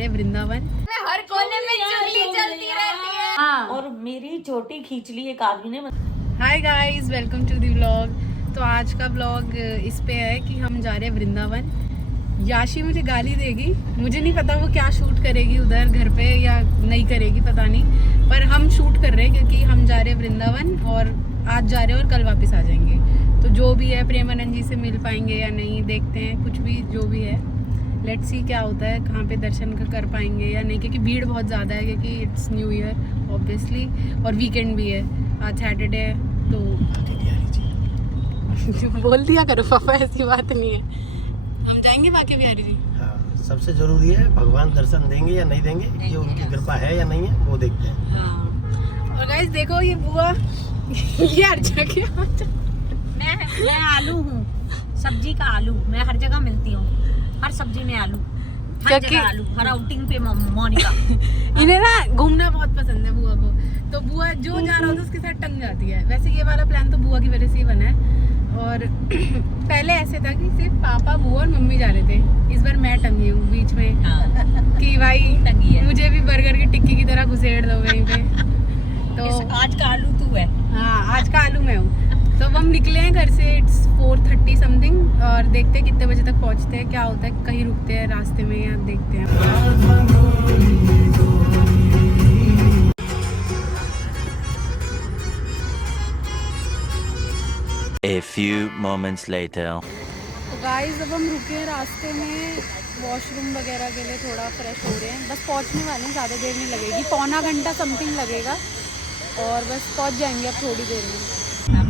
रहे हैं वृंदावन। हर कोने में चुगली चलती रहती है। हाँ, और मेरी चोटी खींच ली एक आदमी ने। Hi guys, welcome to the vlog. तो आज का व्लॉग इस पे है कि हम जा रहे हैं वृंदावन। याशी मुझे गाली देगी, मुझे नहीं पता वो क्या शूट करेगी उधर घर पे या नहीं करेगी, पता नहीं, पर हम शूट कर रहे हैं क्योंकि हम जा रहे हैं वृंदावन और आज जा रहे हैं और कल वापस आ जाएंगे। तो जो भी है प्रेमानंद जी से मिल पाएंगे या नहीं, देखते हैं, कुछ भी जो भी है, लेट्स सी क्या होता है, कहाँ पे दर्शन कर पाएंगे या नहीं, क्योंकि भीड़ बहुत ज़्यादा है, क्योंकि इट्स न्यू ईयर ऑब्वियसली और वीकेंड भी है, आज सैटरडे है। तो बोल दिया करो पापा, ऐसी बात नहीं है। हम जाएंगे बाकी बिहारी जी। हाँ, सबसे जरूरी है भगवान दर्शन देंगे या नहीं देंगे, ये उनकी कृपा है या नहीं है वो देखते हैं। हाँ, और गाइस देखो ये बुआ ये हर जगह मैं आलू हूँ, सब्जी का आलू। मैं हर जगह मिलती हूँ, हर सब्जी में आलू, हर जगह आलू, हर आउटिंग पे मोनिका। इन्हें ना घूमना बहुत पसंद है बुआ को, तो बुआ जो जा रहा होता है उसके साथ टंग जाती है। वैसे ये वाला प्लान तो बुआ की वजह से ही बना है, और पहले ऐसे था कि सिर्फ पापा बुआ और मम्मी जा रहे थे। इस बार मैं टंगी हूँ बीच में। हाँ। कि भाई टंगी है, मुझे भी बर्गर की टिक्की की तरह घुसेड़ दो वहीं पे। तो आज का आलू तू है। हाँ, आज का आलू मैं हूँ। तो अब हम निकले हैं घर से, इट्स 4:30 समथिंग, और देखते हैं कितने बजे तक पहुँचते हैं, क्या होता है, कहीं रुकते हैं रास्ते में या देखते हैं। A few moments later. तो गाइस अब हम रुके हैं रास्ते में वॉशरूम वगैरह के लिए, थोड़ा फ्रेश हो रहे हैं, बस पहुंचने वाले हैं, ज़्यादा देर नहीं लगेगी, पौना घंटा समथिंग लगेगा और बस पहुंच जाएंगे अब थोड़ी देर में।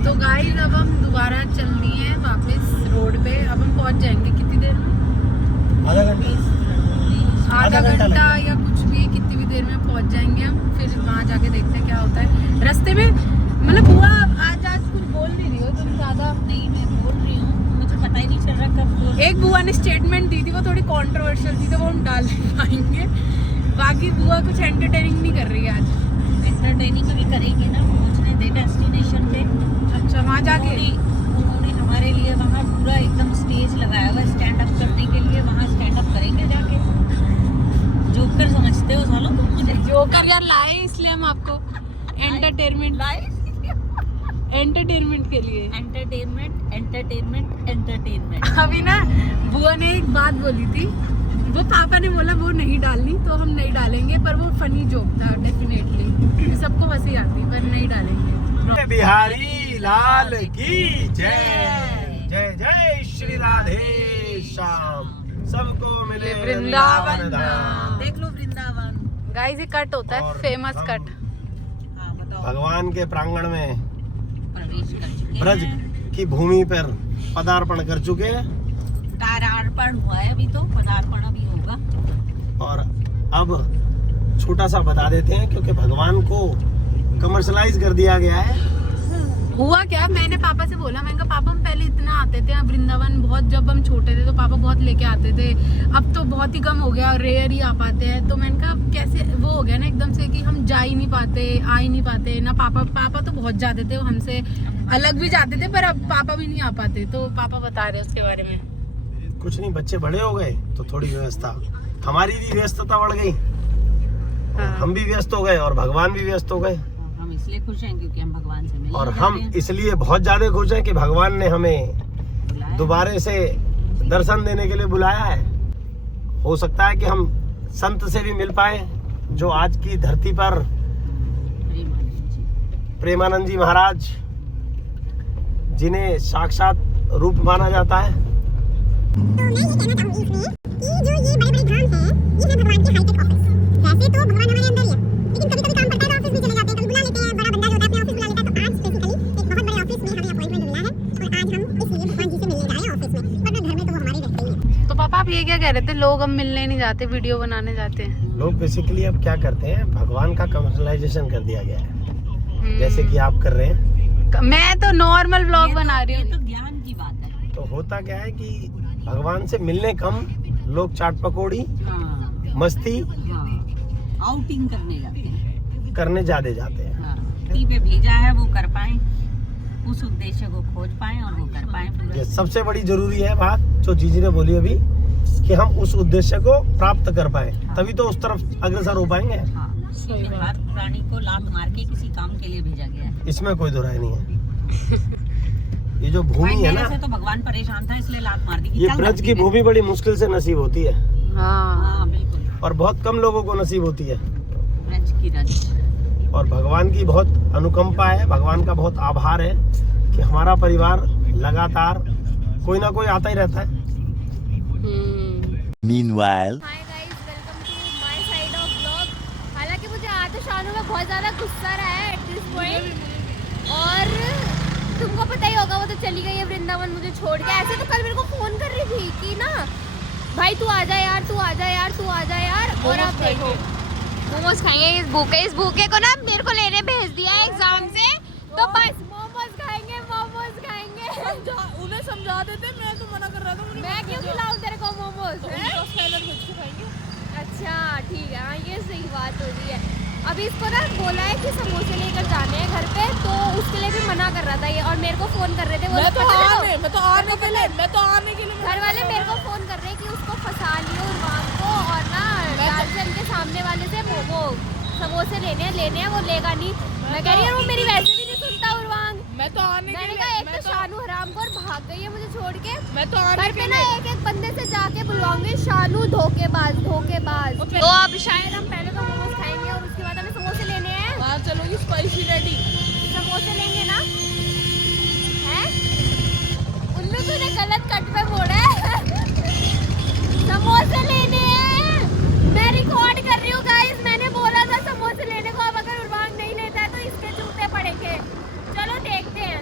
तो गाइस अब हम दोबारा चल दिए हैं वापस रोड पे। अब हम पहुंच जाएंगे कितनी देर में, आधा घंटा या कुछ भी, कितनी भी देर में पहुंच जाएंगे हम। फिर वहाँ जाके देखते हैं क्या होता है रास्ते में। मतलब बुआ आज कुछ बोल नहीं रही हो तुम ज़्यादा? नहीं, मैं बोल रही हूँ, मुझे पता ही नहीं चल रहा कब। एक बुआ ने स्टेटमेंट दी थी, वो थोड़ी कंट्रोवर्शियल थी, तो वो हम डाल नहीं पाएंगे। बाकी बुआ कुछ एंटरटेनिंग नहीं कर रही है आज। एंटरटेनिंग भी करेंगे ना, पहुँचने दे डेस्टिनेशन पे। अच्छा, वहाँ जाके उन्होंने हमारे लिए वहाँ पूरा एकदम स्टेज लगाया हुआ स्टैंड अप करने के लिए। वहाँ स्टैंड अप करेंगे जाके। जोकर समझते हो सालों तुम मुझे? जोकर यार लाए इसलिए हम आपको एंटरटेनमेंट लाए, एंटरटेनमेंट के लिए। एंटरटेनमेंट। अभी ना बुआ ने एक बात बोली थी, वो पापा ने बोला वो नहीं डालनी, तो हम नहीं डालेंगे, पर वो फनी जोक था डेफिनेटली, सबको हंसी आती, पर नहीं डालेंगे। बिहारी लाल की जय। जय जय श्री राधे श्याम, सबको मिले वृंदावन धाम। देख लो वृंदावन। गाइस ये कट होता है, फेमस कट। हाँ, बताओ। भगवान के प्रांगण में प्रवेश कर चुके ब्रज हैं। की भूमि पर पदार्पण कर चुके हैं, पदार्पण हुआ है, अभी तो पदार्पण अभी होगा। और अब छोटा सा बता देते हैं, क्योंकि भगवान को कमर्शलाइज कर दिया गया है। हुआ क्या, मैंने पापा से बोला, मैंने कहा पापा हम पहले इतना आते थे वृंदावन, बहुत जब हम छोटे थे तो पापा बहुत लेके आते थे, अब तो बहुत ही कम हो गया और रेयर ही आ पाते हैं। तो मैंने कहा कैसे वो हो गया ना एकदम से कि हम जा ही नहीं पाते, आ ही नहीं पाते ना। पापा तो बहुत जाते थे, हमसे अलग भी जाते थे, पर अब पापा भी नहीं आ पाते। तो पापा बता रहे उसके बारे में। कुछ नहीं, बच्चे बड़े हो गए तो थोड़ी व्यवस्था, हमारी भी व्यस्तता बढ़ गई। हाँ। हम भी व्यस्त हो गए और भगवान भी व्यस्त हो गए, हम इसलिए खुश हैं क्योंकि हम भगवान से मिलने और जा हम रहे हैं। इसलिए बहुत ज्यादा खुश हैं कि भगवान ने हमें बुलाया। दोबारा से दर्शन देने के लिए बुलाया है। हो सकता है कि हम संत से भी मिल पाए, जो आज की धरती पर प्रेमानंद जी महाराज, जिन्हें साक्षात रूप माना जाता है। तो मैं ये कहना चाहूंगी इसमें कि जो ये बड़े-बड़े धाम हैं, ये है भगवान के हाईटेक ऑफिस। वैसे तो भगवान हमारे अंदर ही है, लेकिन कभी-कभी काम पड़ता है तो ऑफिस भी चले जाते हैं, कभी बुला लेते हैं, बड़ा बंदा जो होता है अपने ऑफिस बुला लेता है। तो आज स्पेसिफिकली एक बहुत बड़े ऑफिस में हमें अपॉइंटमेंट मिला है, और आज हम इसलिए भगवान जी से मिलने जा रहे हैं ऑफिस में, वरना घर में तो वो हमारे रहते ही हैं। तो पापा आप ये क्या कह रहे थे, लोग अब मिलने नहीं जाते, वीडियो बनाने जाते हैं? लोग बेसिकली अब क्या करते हैं, भगवान का कमर्शलाइजेशन कर दिया गया है, जैसे कि आप कर रहे हैं। मैं तो नॉर्मल व्लॉग बना रही ये हूँ। तो ज्ञान की बात है। तो होता क्या है कि भगवान से मिलने कम लोग चाट पकौड़ी, हाँ, मस्ती हाँ, आउटिंग करने जाते हैं, करने ज्यादा जाते हैं। हाँ, पे भेजा है वो कर पाए, उस उद्देश्य को खोज पाए और वो कर पाए पूरा। ये सबसे बड़ी जरूरी है बात जो जीजी ने बोली अभी, कि हम उस उद्देश्य को प्राप्त कर पाए, तभी तो उस तरफ अग्रसर हो पाएंगे। हाँ, हर प्राणी को लात मार के किसी काम के लिए भेजा गया है। इसमें कोई दो राय नहीं है। ये जो भूमि है ना, से तो भगवान परेशान था इसलिए लात मार दी। ये ब्रज की भूमि बड़ी मुश्किल से नसीब होती है हाँ बिल्कुल, और बहुत कम लोगों को नसीब होती है। ब्रज की रज। और भगवान की बहुत अनुकंपा है, भगवान का बहुत आभार है कि हमारा परिवार लगातार कोई ना कोई आता ही रहता है। Meanwhile, hi guys, welcome to my side of blog. हालांकि मुझे आज शानू में बहुत ज़्यादा गुस्सा रहा है एट दिस पॉइंट, और तुमको पता ही होगा वो तो चली गई है वृंदावन मुझे छोड़ के। ऐसे तो कल मेरे को फ़ोन कर रही थी कि ना भाई तू आ जा यार, तू आ जा यार, तू आ जा यार। और आप देखो मोमोज खाएंगे इस भूखे को ना मेरे को लेने भेज दिया है एग्जाम से, तो बस मोमोज खाएंगे। उन्हें समझा देते, मैं तो मना कर रहा था। मैं क्यों खिलाऊं तेरे को मोमोज? खाएंगे। अच्छा ठीक है, हाँ ये सही बात हो रही है। अभी इसको ना बोला है कि समोसे लेकर जाने हैं घर पे, तो उसके लिए भी मना कर रहा था ये, और मेरे को फोन कर रहे थे। मैं तो आने के लिए घर वाले मेरे को फोन कर रहे हैं कि उसको फंसा लियो उर्वांग को, और ना डालचन के सामने वाले से वो समोसे लेने हैं, वो लेगा नहीं। मैं कह रही हूँ वो मेरी वैसे भी नहीं सुनता उर्वांग। मैं तो आने मैंने कहा एक तो शानू हरामखोर भाग गई है मुझे छोड़ के। मैं तो घर पे ना एक बंदे से जाके बुलवाऊंगी शानू धोखेबाज। तो अब शायद हम पहले तो मोमोज खाएंगे और उसके बाद हमें समोसे लेने हैं। वहाँ चलोगी स्पाइसी रेडी। समोसे लेंगे ना, हैं? उल्लू तूने गलत कट पे मोड़ा है। समोसे लेने हैं, मैं रिकॉर्ड कर रही हूँ गाइस। मैंने बोला था समोसे लेने को, अब अगर उर्वांग नहीं लेता है तो इसके जूते पड़ेंगे। चलो देखते हैं।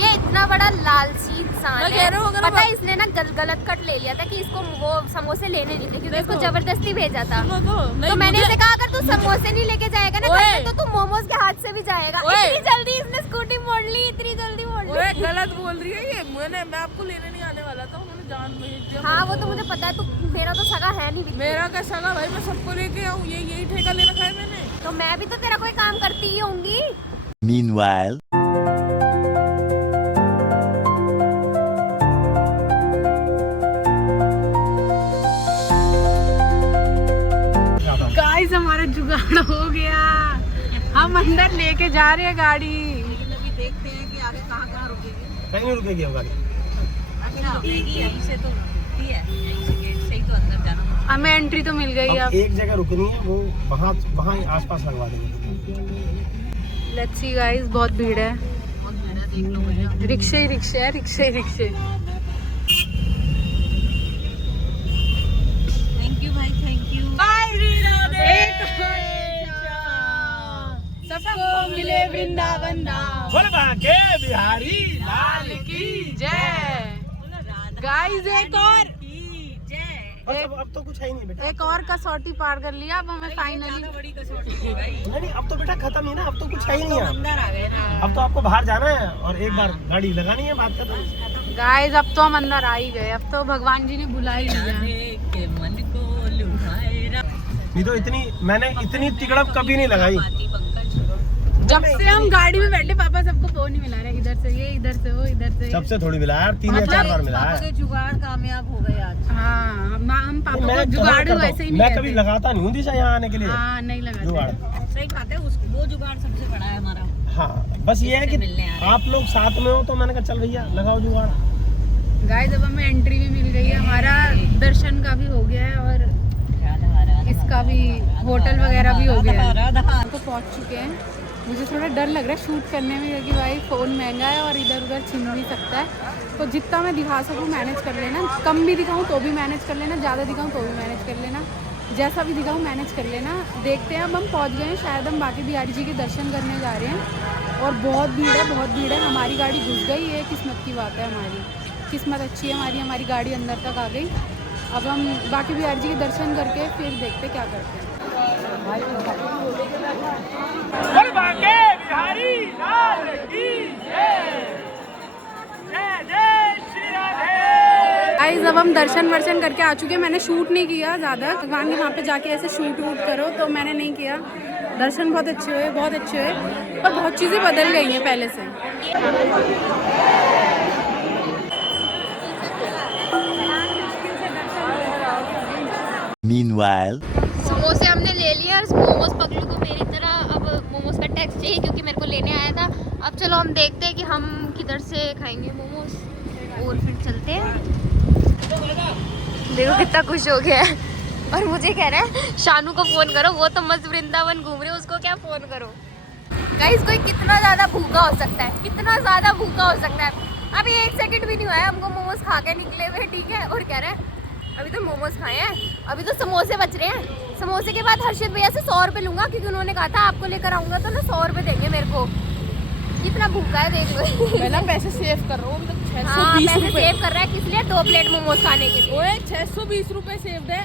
ये इतना बड़ा लालची इंसान है, पता है इसने ना गलत कट ले लिया था कि इसको वो समोसे लेने नहीं थे, क्योंकि इसको जबरदस्ती भेजा था। तो मैंने इसे कहा अगर तू समोसे नहीं लेके जाएगा ना घर पे, तो तू मोमोज के हाथ से भी जाएगा। इतनी जल्दी इसने स्कूटी मोड़ ली, इतनी जल्दी मोड़ ली। गलत बोल रही है ये। मैं आपको लेने नहीं आने वाला था, उन्होंने जान भेज दिया। हाँ वो तो मुझे पता है, तू मेरा तो सगा है नहीं। मेरा क्या सगा भाई, मैं सबको लेके आऊँ। यही ठेका ले रखा है मैंने। तो मैं भी तो तेरा कोई काम करती ही होंगी। meanwhile, गाइस हमारा जुगाड़ हो गया, हम अंदर लेके जा रहे हैं गाड़ी। लेकिन अभी देखते हैं कि आगे कहाँ रुकेगी। कहीं रुकेगी अब गाड़ी। अच्छा यहीं से तो रुकती है, यहीं से गेट से ही तो अंदर जाना पड़ता है। हमें एंट्री तो मिल गई। अब अब एक जगह रुकनी है, वो वहाँ आसपास लगवा देंगे। लेट्स सी गाइस, बहुत भीड़ है। बहुत भीड़ है, देख लो भैया। रिक्शे ही रिक्शे। थैंक यू भाई, थैंक यू। सबको मिले वृंदावन धाम। बोल बाके बिहारी लाल की जय। गाइस अब तो कुछ है ही नहीं बेटा। एक और कसौटी पार कर लिया। अब हमें फाइनली बड़ी कसौटी है भाई। नहीं अब तो बेटा खत्म ही ना, अब तो कुछ है ही नहीं है। अंदर आ गए ना। अब तो आपको बाहर जाना है और एक बार गाड़ी लगानी है, बात खत्म। गाइस अब तो हम अंदर आ ही गए। अब तो भगवान जी ने बुला ही लिया। के मन को लुभाए रा। ये तो मैंने इतनी तिकड़म कभी नहीं लगाई। जब से हम गाड़ी में बैठे पापा सबको फोन ही मिला रहे, इधर से ये, इधर से वो, इधर से सबसे थोड़ी मिला यार, 3 या 4 बार मिला है। जुगाड़ कामयाब हो गए आज। हाँ हम पापा को मैं जुगाड़ वैसे ही नहीं मैं कहते। कभी लगाता नहीं हूँ दिशा यहाँ आने के लिए। हाँ नहीं लगा जुगाड़। सही बात है, वो जुगाड़ सबसे बड़ा है हमारा। हाँ बस ये है कि मिलने आ रहे हैं। आप लोग साथ में हो, तो मैंने कहा चल भैया लगाओ जुगाड़। गाइस अब हमें एंट्री भी मिल गई है, हमारा दर्शन का भी हो गया है और इसका भी होटल वगैरह भी हो गया है। तो पहुँच चुके हैं। मुझे थोड़ा डर लग रहा है शूट करने में, क्योंकि भाई फ़ोन महंगा है और इधर उधर छीन भी सकता है। तो जितना मैं दिखा सकूँ मैनेज कर लेना, कम भी दिखाऊँ तो भी मैनेज कर लेना, ज़्यादा दिखाऊँ तो भी मैनेज कर लेना, जैसा भी दिखाऊँ मैनेज कर लेना। देखते हैं, अब हम पहुँच गए हैं, शायद हम बाकी बिहारी जी के दर्शन करने जा रहे हैं और बहुत भीड़ है। हमारी गाड़ी घुस गई, ये किस्मत की बात है। हमारी किस्मत अच्छी है, हमारी गाड़ी अंदर तक आ गई। अब हम बाकी बिहारी जी के दर्शन करके फिर देखते क्या करते हैं। गाइस अब हम दर्शन वर्शन करके आ चुके हैं। मैंने शूट नहीं किया ज़्यादा, भगवान के वहाँ पे जाके ऐसे शूट वूट करो तो मैंने नहीं किया। दर्शन बहुत अच्छे हुए पर बहुत चीज़ें बदल गई हैं पहले से। Meanwhile. समोसे हमने ले लिए और मोमोज पगलू को मेरी तरह अब मोमोज का टैक्स चाहिए क्योंकि मेरे को लेने आया था। अब चलो हम देखते हैं कि हम किधर से खाएंगे मोमोज और फिर चलते हैं। देखो कितना खुश हो गया है और मुझे कह रहा है शानू को फोन करो, वो तो मस्त वृंदावन घूम रहे हो, उसको क्या फोन करो। गाइस कोई कितना ज्यादा भूखा हो सकता है, कितना ज्यादा भूखा हो सकता है। अभी 1 सेकंड भी नहीं हुआ है हमको मोमोज खा के निकले हुए, ठीक है, और कह रहे हैं अभी तो मोमोज खाए हैं, अभी तो समोसे बच रहे हैं। समोसे के बाद हर्षित भैया से 100 रुपये लूंगा क्योंकि उन्होंने कहा था आपको लेकर आऊंगा तो ना 100 रुपये देंगे मेरे को। कितना भूखा है देख लो। पहला पैसे सेव कर रहा हूँ, अभी तक हाँ 620 पैसे रुपए। सेव कर रहा है किस लिए, 2 प्लेट मोमोज खाने के लिए। ओए 620 रुपए सेव्ड है।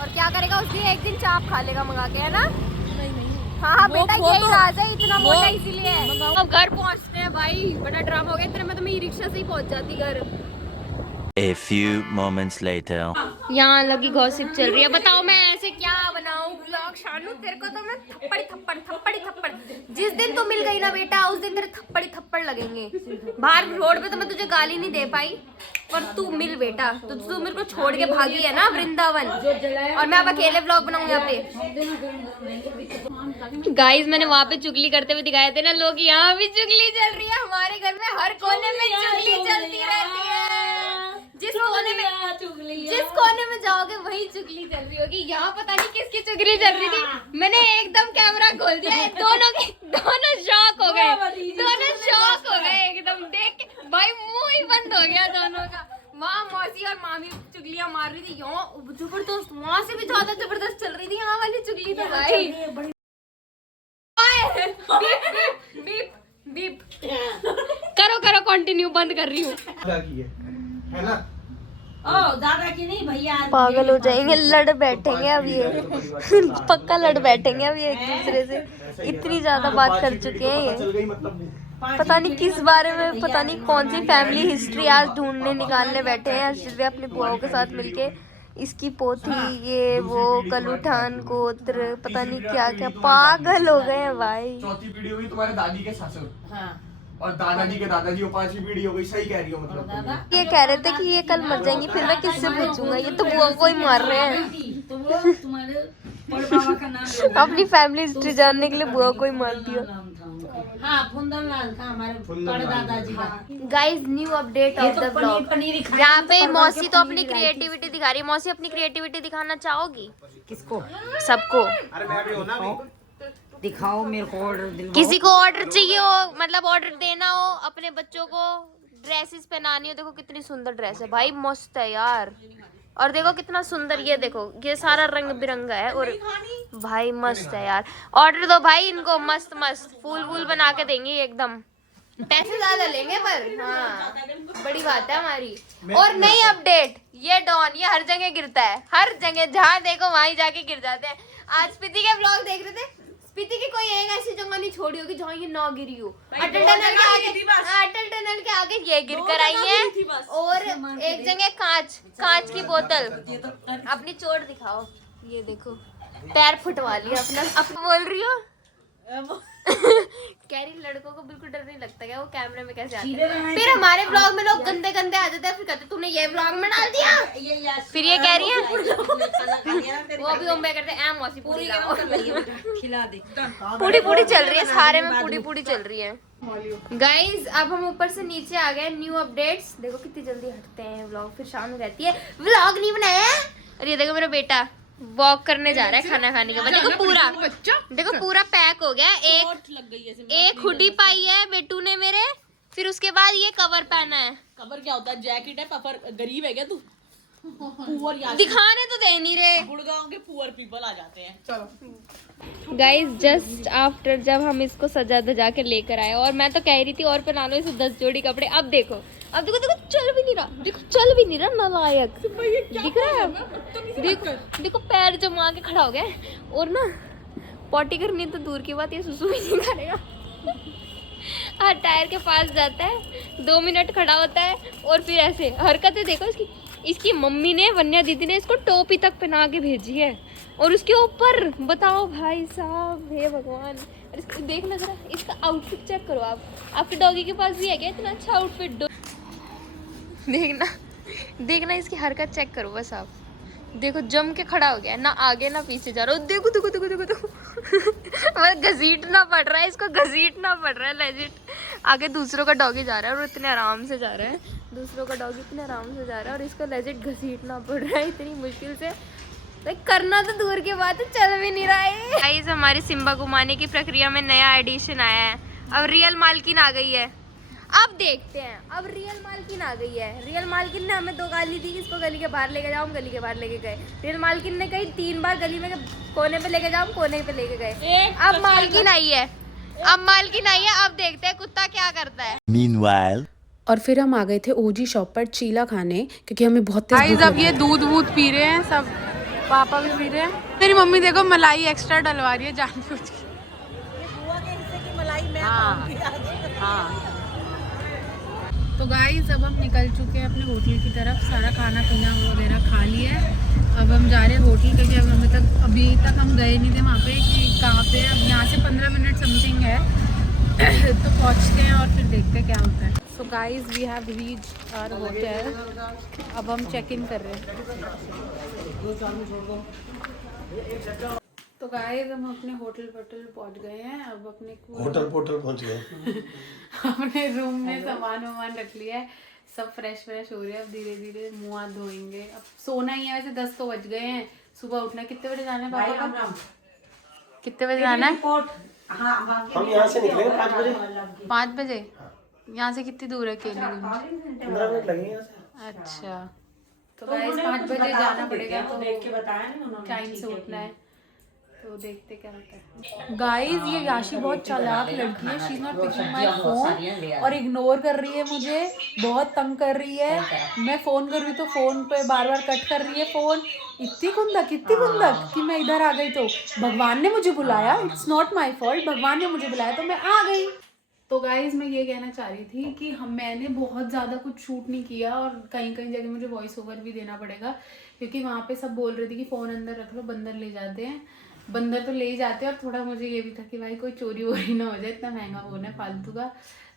और क्या करेगा उस दिन, एक दिन चाप खा लेगा मंगा के, है ना। नहीं नहीं हाँ वो- बेटा वो यही तो- राज है, इतना वो- मोटा इसीलिए है। मंगाओ। अब घर पहुँचते हैं भाई, बड़ा ड्रामा हो गया। इतने में तो मैं ई रिक्शा से ही पहुँच जाती घर। A few moments later. यहाँ लगी गॉसिप चल रही है, बताओ मैं ऐसे क्या बनाऊं व्लॉग। शानू तेरे को तो मैं थप्पड़ जिस दिन तू मिल गई ना बेटा उस दिन तेरे थप्पड़ लगेंगे। बाहर रोड पे तो मैं तुझे गाली नहीं दे पाई पर तू मिल बेटा, तो तू मेरे को छोड़ के भागी है ना वृंदावन, और मैं अब अकेले व्लॉग बनाऊंगी यहाँ पे। गाइस मैंने वहाँ पे चुगली करते हुए दिखाए थे ना लोग, यहाँ भी चुगली चल रही है। हमारे घर में हर कोने में चुगली चलती रहती है। जिस कोने में जाओगे वही चुगली चल रही होगी। यहाँ पता नहीं किसकी चुगली चल रही थी। मैंने एकदम कैमरा खोल दिया, दोनों शॉक हो गए, दोनों शॉक हो गए एकदम देख के। भाई मुंह ही बंद हो गया दोनों का। वहाँ मौसी और मामी चुगलियां मार रही थी, यहाँ जबरदस्त, वहाँ से भी ज्यादा जबरदस्त चल रही थी यहाँ वाली चुगली तो भाई। बीप बीप करो कंटिन्यू, बंद कर रही हूँ। है ना? दादा की नहीं भैया, पागल हो जाएंगे, लड़ बैठेंगे अब ये। पक्का लड़ बैठेंगे अब ये एक दूसरे से। इतनी ज्यादा बात कर चुके हैं ये, चल गई मतलब पता नहीं किस बारे में, पता नहीं कौन सी फैमिली हिस्ट्री आज ढूंढने निकालने बैठे हैं हर्षित भैया अपनी बुआओं के साथ मिलके। इसकी पोथी ये वो कलुठान गोत्र पता नहीं क्या क्या, पागल हो गए हैं भाई। चौथी पीढ़ी होगी तुम्हारे दादी के ससुर, हाँ और दादाजी के दादाजी, वो 5वीं पीढ़ी हो गई। सही कह रही हो मतलब तुम। ये कह रहे थे कि ये कल मर जाएंगी, फिर मैं किससे पूछूंगा, ये तो बुआ को ही मार रहे हैं। तो वो तुम्हारे बड़ बाबा का नाम अपनी फैमिली हिस्ट्री जानने के लिए बुआ को ही मार दिया। हाँ फुंदन लाल था हमारे बड़े दादाजी का। Guys new update of the blog. यहाँ पे मौसी तो अपनी क्रिएटिविटी दिखा रही है। मौसी अपनी क्रिएटिविटी दिखाना चाहोगी किसको सबको? अरे मैं भी हूं ना अभी। दिखाओ मेरे को ऑर्डर दिलवाओ। किसी को ऑर्डर चाहिए हो, मतलब ऑर्डर देना हो, अपने बच्चों को ड्रेसेस पहनानी हो, देखो कितनी सुंदर ड्रेस है भाई, मस्त है यार। और देखो कितना सुंदर, ये देखो ये सारा रंग बिरंगा है और भाई मस्त है यार। ऑर्डर दो भाई इनको, मस्त मस्त फूल वूल बना के देंगे एकदम। पैसे ज्यादा लेंगे पर हाँ बड़ी बात है हमारी। और नई अपडेट, ये डॉन ये हर जगह गिरता है, हर जगह जहाँ देखो वहीं जाके गिर जाते हैं। आज स्पीति के ब्लॉग देख रहे थे, स्पीति की कोई एक ऐसी जगह नहीं छोड़ी होगी जहाँ ये ना गिरी हो। अटल टनल के आगे ये गिर कर आई है, और एक जगह कांच की बोतल। अपनी चोट दिखाओ, ये देखो पैर फुटवा लिया अपना बोल रही हो। कह रही लड़कों को बिल्कुल डर नहीं लगता क्या, वो कैमरे में कैसे आते हैं। फिर हमारे ब्लॉग में लोग गंदे गंदे आ जाते हैं, फिर कहते तूने ये ब्लॉग में डाल दिया। फिर ये कह रही है वो भी ओम्बे करते हैं मौसी पूरी खिला दे। पूरी चल रही है, सारे में पूरी चल रही है। गाइज अब हम ऊपर से नीचे आ गए, न्यू अपडेट्स। देखो कितनी जल्दी हटते हैं व्लॉग, फिर शाम रहती है व्लॉग नहीं बनाया। और ये देखो मेरा बेटा वॉक करने जा रहा है खाना खाने के बाद। देखो पूरा पैक हो गया। एक हुडी पाई है बेटू ने मेरे, फिर उसके बाद ये कवर पहना है। कवर क्या होता है? जैकेट है। पपर गरीब है क्या तू? पुअर दिखाने तो दे नहीं रहे। गुड़गांव के पुअर पीपल आ जाते हैं। चलो गाइज जस्ट आफ्टर जब हम इसको सजा धजा के लेकर आए, और मैं तो कह रही थी और पहना लो इसे 10 जोड़ी कपड़े। अब देखो चल भी नहीं रहा, चल भी नहीं रहा, नालायक दिख रहा है। देखो पैर जमा के खड़ा हो गया, और ना पॉटी करनी तो दूर की बात, ये सुसु भी नहीं करेगा। टायर के पास जाता है, 2 मिनट खड़ा होता है, और फिर ऐसे हरकतें देखो इसकी मम्मी ने, वन्या दीदी ने इसको टोपी तक पहना के भेजी है, और उसके ऊपर बताओ भाई साहब, हे भगवान। देखना जरा इसका आउटफिट चेक करो आप, आपके डॉगी के पास भी है क्या इतना अच्छा आउटफिट? देखना इसकी हरकत चेक करो बस आप, देखो जम के खड़ा हो गया है, ना आगे ना पीछे जा रहा हो। देखो देखो देखो देखो देखो घसीटना पड़ रहा है इसको, घसीटना पड़ रहा है लेजिट। आगे दूसरों का डॉगी जा रहा है और इतने आराम से जा रहा है, दूसरों का डॉगी इतने आराम से जा रहा है और इसको लेजिट घसीटना पड़ रहा है इतनी मुश्किल से। करना तो दूर की बात है, चल भी नहीं रहा है। गाइस हमारी सिम्बा घुमाने की प्रक्रिया में नया एडिशन आया है। अब रियल मालकिन आ गई है। अब देखते हैं, अब रियल मालकिन आ गई है। रियल मालकिन ने हमें 2 गाली दी कि इसको गली के बाहर लेके जाओ, हम गली के बाहर लेके गए। रियल मालकिन ने कही 3 बार गली में कोने पे लेके जाओ, हम कोने पे लेके गए। अब मालकिन आई है, अब मालकिन आई है, अब देखते हैं कुत्ता क्या करता है। Meanwhile. और फिर हम आ गए थे ओजी शॉप पर चीला खाने, क्योंकि हमें बहुत तेज अब ये दूध वूध पी रहे हैं सब, पापा भी पी रहे हैं। मेरी मम्मी देखो मलाई एक्स्ट्रा डलवा रही है जानबूझ के। तो गाइस अब हम निकल चुके हैं अपने होटल की तरफ, सारा खाना पीना वगैरह खा लिया है। अब हम जा रहे हैं होटल, क्योंकि अब अभी तक हम गए नहीं थे वहाँ पे कि कहाँ पे। अब यहाँ से 15 मिनट समथिंग है तो पहुँचते हैं और फिर देखते हैं क्या होता है। So guys we have reached our hotel, अब हम चेक इन कर रहे हैं। तो गाइस हम अपने होटल पहुंच गए हैं। अब अपने होटल पहुंच गए। अपने रूम में सामान रख लिया है, सब फ्रेश हो रहे हैं। अब धीरे धीरे मुँह हाथ धोएंगे, अब सोना ही है। वैसे 10 तो बज गए हैं, सुबह उठना। कितने बजे जाना है पापा का? कितने बजे जाना है? हम यहाँ से निकलेंगे 5 बजे। 5 बजे? यहाँ से कितनी दूर है केली? 15 मिनट लगेंगे यहाँ से। अच्छा, तो गाइस 5 बजे जाना पड़ेगा, तो देख के बताया ना टाइम से उठना है। तो देखते क्या होता है। गाइस ये याशी बहुत चालाक लड़की है, she is not picking my phone और इग्नोर कर रही है मुझे, बहुत तंग कर रही है। मैं फोन कर रही हूँ तो फोन पे बार बार कट कर रही है फोन। इतनी कुंदक कि मैं इधर आ गई। तो भगवान ने मुझे बुलाया, इट्स नॉट माय फॉल्ट, भगवान ने मुझे बुलाया तो मैं आ गई। तो गाइज मैं ये कहना चाह रही थी कि मैंने बहुत ज़्यादा कुछ शूट नहीं किया और कहीं जगह मुझे वॉइस ओवर भी देना पड़ेगा, क्योंकि वहाँ पे सब बोल रहे थे कि फ़ोन अंदर रख लो, बंदर ले जाते हैं। बंदर तो ले ही जाते हैं, और थोड़ा मुझे ये भी था कि भाई कोई चोरी वोरी ना हो जाए, इतना महंगा फ़ोन है फालतू का,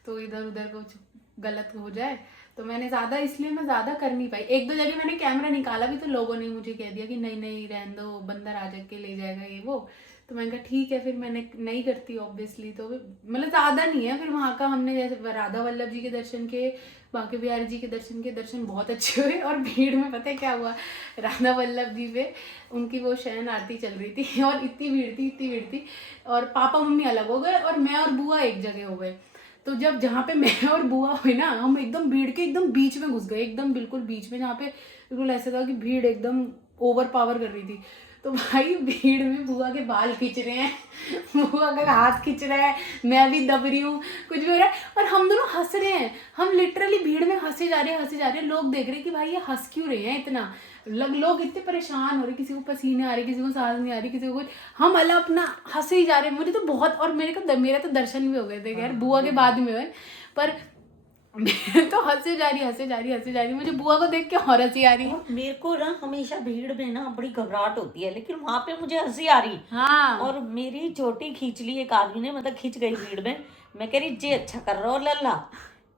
तो इधर उधर कुछ गलत हो जाए। तो मैंने ज़्यादा इसलिए मैं ज़्यादा कर नहीं पाई। 1-2 जगह मैंने कैमरा निकाला भी तो लोगों ने मुझे कह दिया कि नहीं रहने दो, बंदर आ जाके ले जाएगा ये वो। तो मैंने कहा ठीक है, फिर मैंने नहीं करती ऑब्वियसली। तो मतलब ज़्यादा नहीं है। फिर वहाँ का हमने जैसे राधा वल्लभ जी के दर्शन किए, बांके बिहारी जी के दर्शन बहुत अच्छे हुए। और भीड़ में पता है क्या हुआ, राधा वल्लभ जी पे उनकी वो शयन आरती चल रही थी और इतनी भीड़ थी और पापा मम्मी अलग हो गए और मैं और बुआ एक जगह हो गए। तो जब जहाँ पे मैं और बुआ हुई ना, हम एकदम भीड़ के एकदम बीच में घुस गए, एकदम बिल्कुल बीच में, जहाँ पे बिल्कुल ऐसा था कि भीड़ एकदम ओवर पावर कर रही थी। तो भाई भीड़ में बुआ के बाल खींच रहे हैं, बुआ का हाथ खींच रहा है, मैं भी दब रही हूँ, कुछ भी हो रहा है और हम दोनों हंस रहे हैं। हम लिटरली भीड़ में हंसे जा रहे हैं। लोग देख रहे हैं कि भाई ये हंस क्यों रहे हैं इतना। लोग इतने परेशान हो रहे, किसी को पसीने आ रहे, किसी को सांस नहीं आ रही, किसी को कुछ। हम अल्लाह अपना हंसे ही जा रहे हैं। मुझे तो बहुत, और मेरा तो दर्शन भी हो गए थे यार बुआ के बाद में हुए, पर मैं तो हंसे जा रही। मुझे बुआ को देख के और हंसी आ रही। मेरे को ना हमेशा भीड़ में ना बड़ी घबराहट होती है, लेकिन वहाँ पे मुझे हंसी आ रही। हाँ। और मेरी चोटी खींच ली एक आदमी ने, मतलब खींच गई भीड़ में। मैं कह रही जी अच्छा कर रहे हो लल्ला,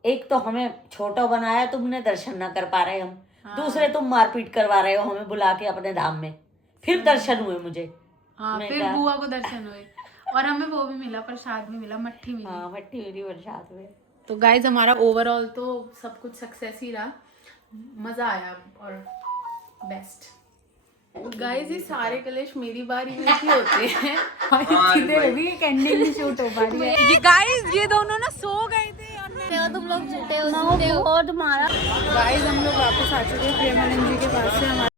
एक तो हमें छोटा बनाया, तुमने दर्शन ना कर पा रहे हम। हाँ। दूसरे तुम मारपीट करवा रहे हो हमें बुला के अपने धाम में, फिर दर्शन हुए मुझे। हाँ, फिर बुआ को दर्शन हुए और हमें वो भी मिला, प्रसाद भी मिला, मट्ठी मिली। हाँ, मट्ठी मिली प्रसाद में। तो गाइज हमारा ओवरऑल तो सब कुछ सक्सेस ही रहा, मज़ा आया और बेस्ट। गाइज ये सारे कलेश मेरी बारी में ही होते हैं। एक एंडिंग भी शूट हो पा रही है। ये गाइज ये दोनों ना सो गए थे और तुम लोग झूठे हो बहुत मारा। गाइज हम लोग वापस आ चुके हैं प्रेमानंद जी के पास से।